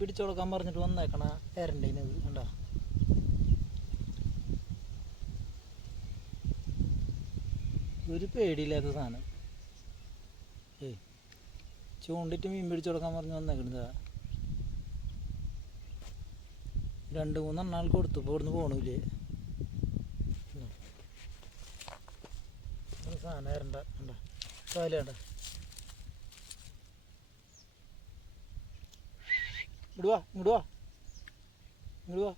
പിടിച്ചു കൊടുക്കാൻ പറഞ്ഞിട്ട് വന്നേക്കണ എരണ്ടേനത് കണ്ടോ. ഒരു പേടിയില്ലാത്ത സാധനം. ചൂണ്ടിട്ട് മീൻ പിടിച്ചു കൊടുക്കാൻ പറഞ്ഞ് വന്നേക്കണതാ. 2-3 എണ്ണാൾ കൊടുത്തു. ഇപ്പോൾ ഇവിടുന്ന് പോണില്ലേ സാധനം എരണ്ട കണ്ട കാല് കണ്ട. ഇങ്ങോട്ട് വാ ഇങ്ങോട്ട് വാ ഇങ്ങോട്ട് വാ.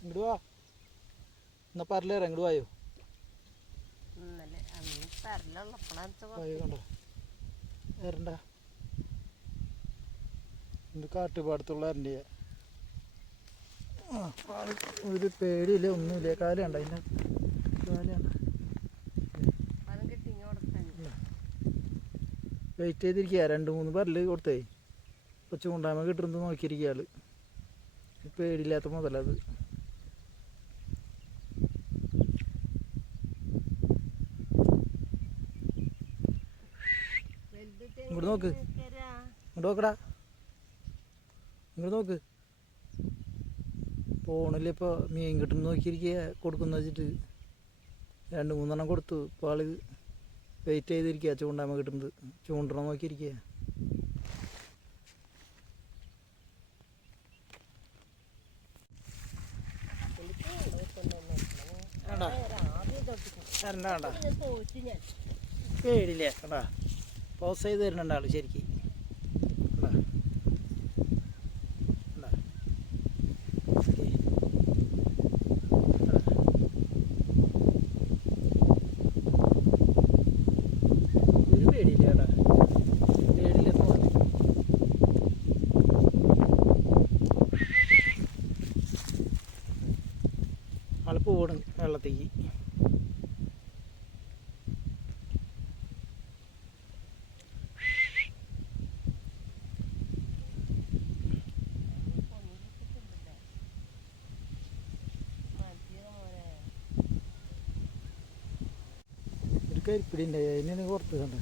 ഇങ്ങോട്ട് വാ. എന്നാ പറലേറാ ഇങ്ങോട്ട് വായോ. വായോ കണ്ടോ എരണ്ട. ഇത് കാട്ടുപാടത്തുള്ള എരണ്ടയാ. ഒരു പേടിയില്ല ഒന്നുമില്ല. കാല് കണ്ട അതിൻ്റെ കാല് കണ്ട. വെയിറ്റ് ചെയ്തിരിക്കുക. 2-3 പരല് കൊടുത്തേ. ഇപ്പോൾ ചൂണ്ടായ്മ കിട്ടുന്നത് നോക്കിയിരിക്കുക ആള്. പേടിയില്ലാത്ത മുതലത്. ഇങ്ങോട്ട് നോക്ക് ഇങ്ങോട്ട് നോക്കടാ ഇങ്ങോട്ട് നോക്ക്. ഫോണിൽ ഇപ്പോൾ മീൻ കിട്ടുന്ന നോക്കിയിരിക്കുക കൊടുക്കുന്ന വെച്ചിട്ട് 2-3 എണ്ണം കൊടുത്തു. ഇപ്പോൾ ആള് വെയിറ്റ് ചെയ്തിരിക്കുക ചൂണ്ടായ്മ കിട്ടുന്നത്. ചൂണ്ടണം നോക്കിയിരിക്കുക. വേണ്ട പേടില്ലേ കണ്ടാ. പോസ് ചെയ്ത് തരുന്നുണ്ട് ആള് ശരിക്ക്. ഒരു പേടിയില്ല കേട്ടാ. പേടിയില്ല ആള് പോകണം വെള്ളത്തേക്ക്. കരിപ്പിടി ഉണ്ടായി അതിനെ പുറത്ത് കണ്ട.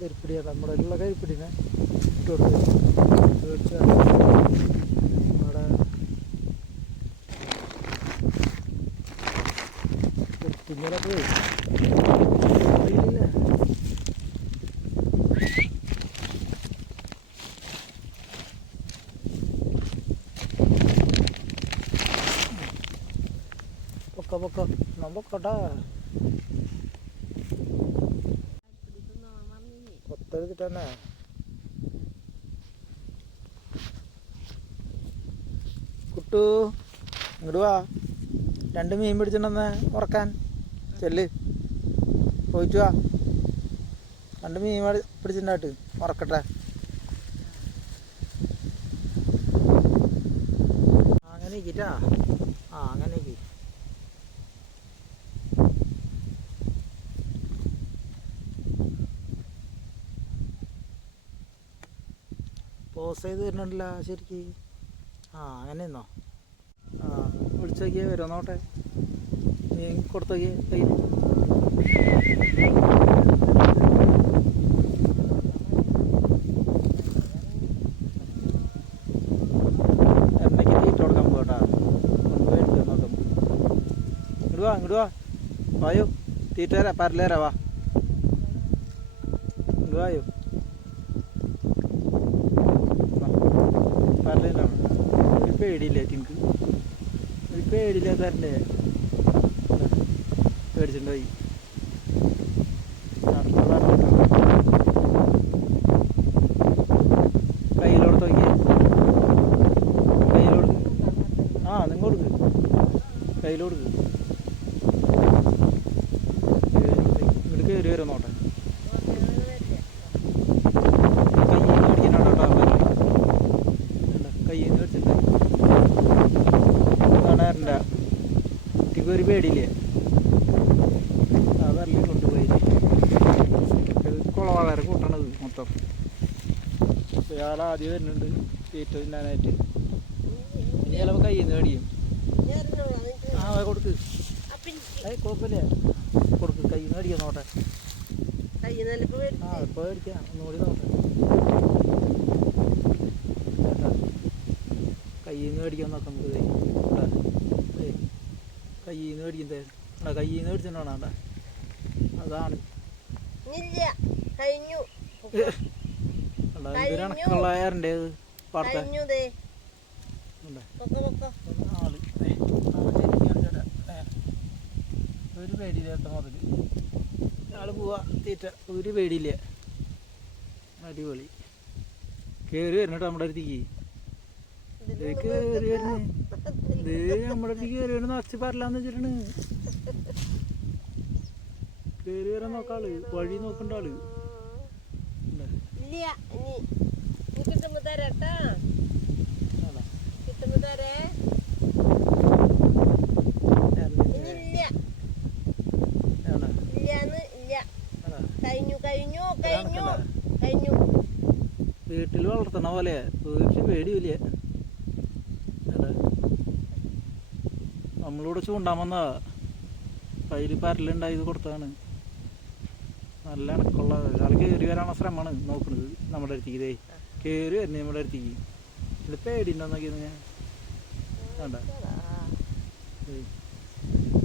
കരിപ്പിടിയാണ് നമ്മുടെ ഉള്ള കരിപ്പിടിനെ ഇട്ട് കൊടുത്ത് അവിടെ കരിപ്പിടിയിലെ പോയി അറിയില്ല. പൊക്ക നമുക്കോട്ടാ കൊത്തെടുത്തിട്ടന്നെ. കുട്ടു ഇങ്ങോട്ട് വാ. 2 മീൻ പിടിച്ചിട്ടുണ്ടെന്ന് ഉറക്കാൻ ചെല്ല്. പോയിട്ട് വാ. 2 മീൻ പിടിച്ചിട്ടുണ്ടായിട്ട് ഉറക്കട്ടെ. അങ്ങനെ ഇരിക്കട്ടാ. അങ്ങനെ ഇരിക്കും. പോസ് ചെയ്ത് തരുന്നുണ്ടല്ലോ ശരിക്ക്. അങ്ങനെ നിന്നോ. വിളിച്ചു നോക്കിയാൽ വരുമോ നോട്ടെ. നീ കൊടുത്തു നോക്കിയേ കയ്യിൽ. എണ്ണയ്ക്ക് തീറ്റ കൊടുക്കാൻ പോകട്ടാ. കൊണ്ടുപോയിട്ട് നോക്കാം. ഇങ്ങോട്ട് വാ വായോ. തീറ്റ തരാം പരലേരാ വാ. ഇങ്ങോട്ട് വായോ. പരലാണ്. ഒരു പേടിയില്ല എനിക്ക്. ഒരു പേടിയില്ലാത്തരണ്ടേ പേടിച്ചിട്ടുണ്ടായി. കയ്യിലോട് നോക്കിയേ. കയ്യിലോട് നിങ്ങോട്ട് കയ്യിലോട് ഇങ്ങോട്ട് കയറി വരും നോട്ടെ. കയ്യിൽ നിന്ന് വെച്ചിട്ടുണ്ട്. കാണാറില്ല. കുട്ടിക്ക് ഒരു പേടിയില്ലേ. അതല്ലേ കൊണ്ടുപോയി. കുളം വളരെ കൂട്ടണത് മൊത്തം. ഇയാൾ ആദ്യം വരുന്നുണ്ട് തീറ്റ തിന്നാനായിട്ട്. ഇനി ചിലപ്പോൾ കയ്യിൽ നിന്ന് മേടിക്കും. കൊടുക്ക്. കുഴപ്പമില്ല കൊടുക്ക് കയ്യിൽ നിന്ന് അടിക്കാൻ നോട്ടെ ആ ഇപ്പോൾ അടിക്കാം ഒന്നുകൂടി നോട്ടെ കേട്ടാ കയ്യിൽ നിന്ന് മേടിക്കാൻ നോക്കാം നമുക്ക് കയ്യിൽ നിന്ന് മേടിക്കുന്നേ കയ്യിൽ നിന്ന് മേടിച്ചിട്ടാണ് വേണ്ട അതാണ് കണക്കുള്ള ഏറണ്ടേത് പാടത്തെ ഒരു പേടിയില്ല കേട്ടോ മുതൽ ആള് പോവാ തീറ്റ ഒരു പേടിയില്ല അടിപൊളി കയറി വരണം കേട്ടോ നമ്മുടെ അടുത്തേക്ക് ഇത് കയറി വരുന്നേ ഇത് നമ്മുടെ അടുത്തേക്ക് കയറി വരുന്ന നിറച്ച് പറലാന്ന് വെച്ചിട്ടാണ് കയറി വരാൻ നോക്കാള് വഴി നോക്കണ്ട ആള് വീട്ടിൽ വളർത്തണ പോലെ ഒരു പേടിയില്ല നമ്മളിവിടെ ചൂണ്ടാൻ വന്നതാ കയ്യിൽ പരലുണ്ടായത് കൊടുത്താണ് നല്ല ഇണക്കുള്ള ആൾ കയറി വരാനുള്ള ശ്രമമാണ് നോക്കുന്നത് നമ്മുടെ അടുത്തേക്ക് ഇതേ കയറി വരുന്നേ നമ്മുടെ അടുത്തേക്ക് ഇത് പേടിയുണ്ടോ നോക്കിയത് ഞാൻ വേണ്ട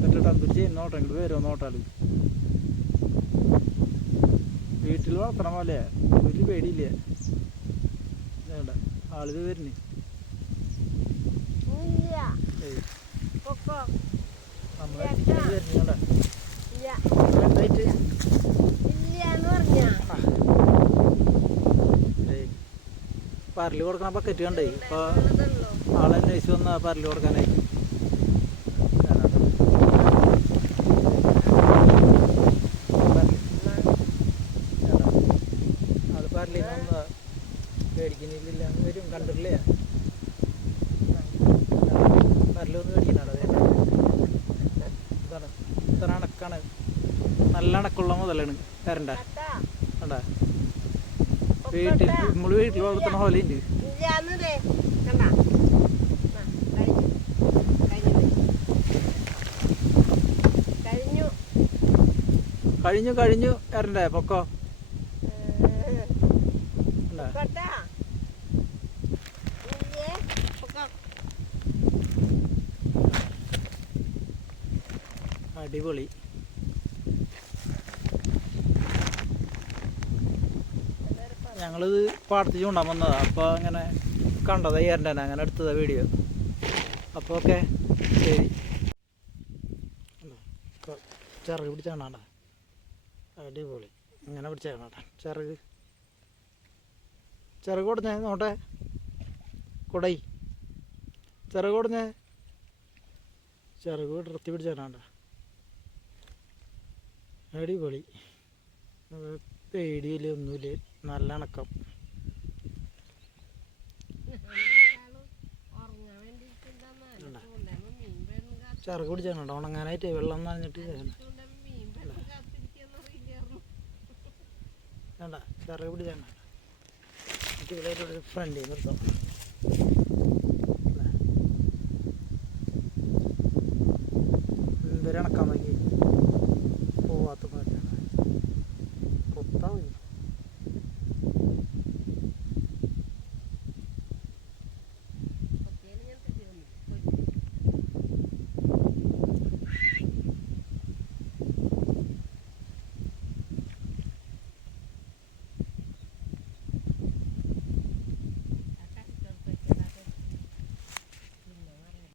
മറ്റേ തന്തൂരി ചെയ്യുന്ന നോട്ടം ഇങ്ങോട്ട് വരുമോ നോട്ടാല് വീട്ടിൽ വളർത്തണ പോലെ ഒരു പേടിയില്ല വേണ്ട ആളിത് വരുന്നേ നമ്മളെ വരുന്നേണ്ട പരല് കൊടുക്കണ ബക്കറ്റ് കണ്ടേ ഇപ്പൊ ആളന്വേഷിച്ച് വന്ന പരല് കൊടുക്കാനായിട്ട് ആള് പരലിന് വന്നതാ പേടിക്കുന്നില്ല വരും കണ്ടിട്ടില്ലേ പരലൊന്നും പേടിക്കണോ ഇതാണ് ഇത്ര അണക്കാണ് നല്ല അണക്കുള്ള മുതലാണ് തരണ്ട കണ്ടാ വീട്ടിൽ നമ്മള് വീട്ടിൽ വളർത്തുന്ന പോലെ ഉണ്ട് കഴിഞ്ഞു കഴിഞ്ഞു തരണ്ടേ പൊക്കോ അടിപൊളി ഞങ്ങളിത് പാടത്ത് ചൂണ്ടാൻ വന്നതാണ് അപ്പോൾ അങ്ങനെ കണ്ടതാ ഏറൻ്റെ അങ്ങനെ എടുത്തതാ വീഡിയോ അപ്പോൾ ഓക്കെ ശരി ചിറക് പിടിച്ചാണാണ്ട അടിപൊളി ഇങ്ങനെ പിടിച്ചാണാട്ടാ ചിറക് ചിറക് കൊടുഞ്ഞേ നോട്ടെ കൊടൈ ചിറക് കൊടുഞ്ഞേ ചിറക് ഇടർത്തി പിടിച്ചാണാണ്ട അടിപൊളി പേടിയില്ല ഒന്നുമില്ല നല്ല ഇണക്കം ചിറക് പിടിച്ചാണ് ഉണങ്ങാനായിട്ട് വെള്ളം നനഞ്ഞിട്ട് വേണ്ട ചിറക് പിടിച്ചാണ് എനിക്ക് ഇവിടെ ഫ്രണ്ട് നിർത്താം എന്തൊരു ഇണക്കാൻ നോക്കി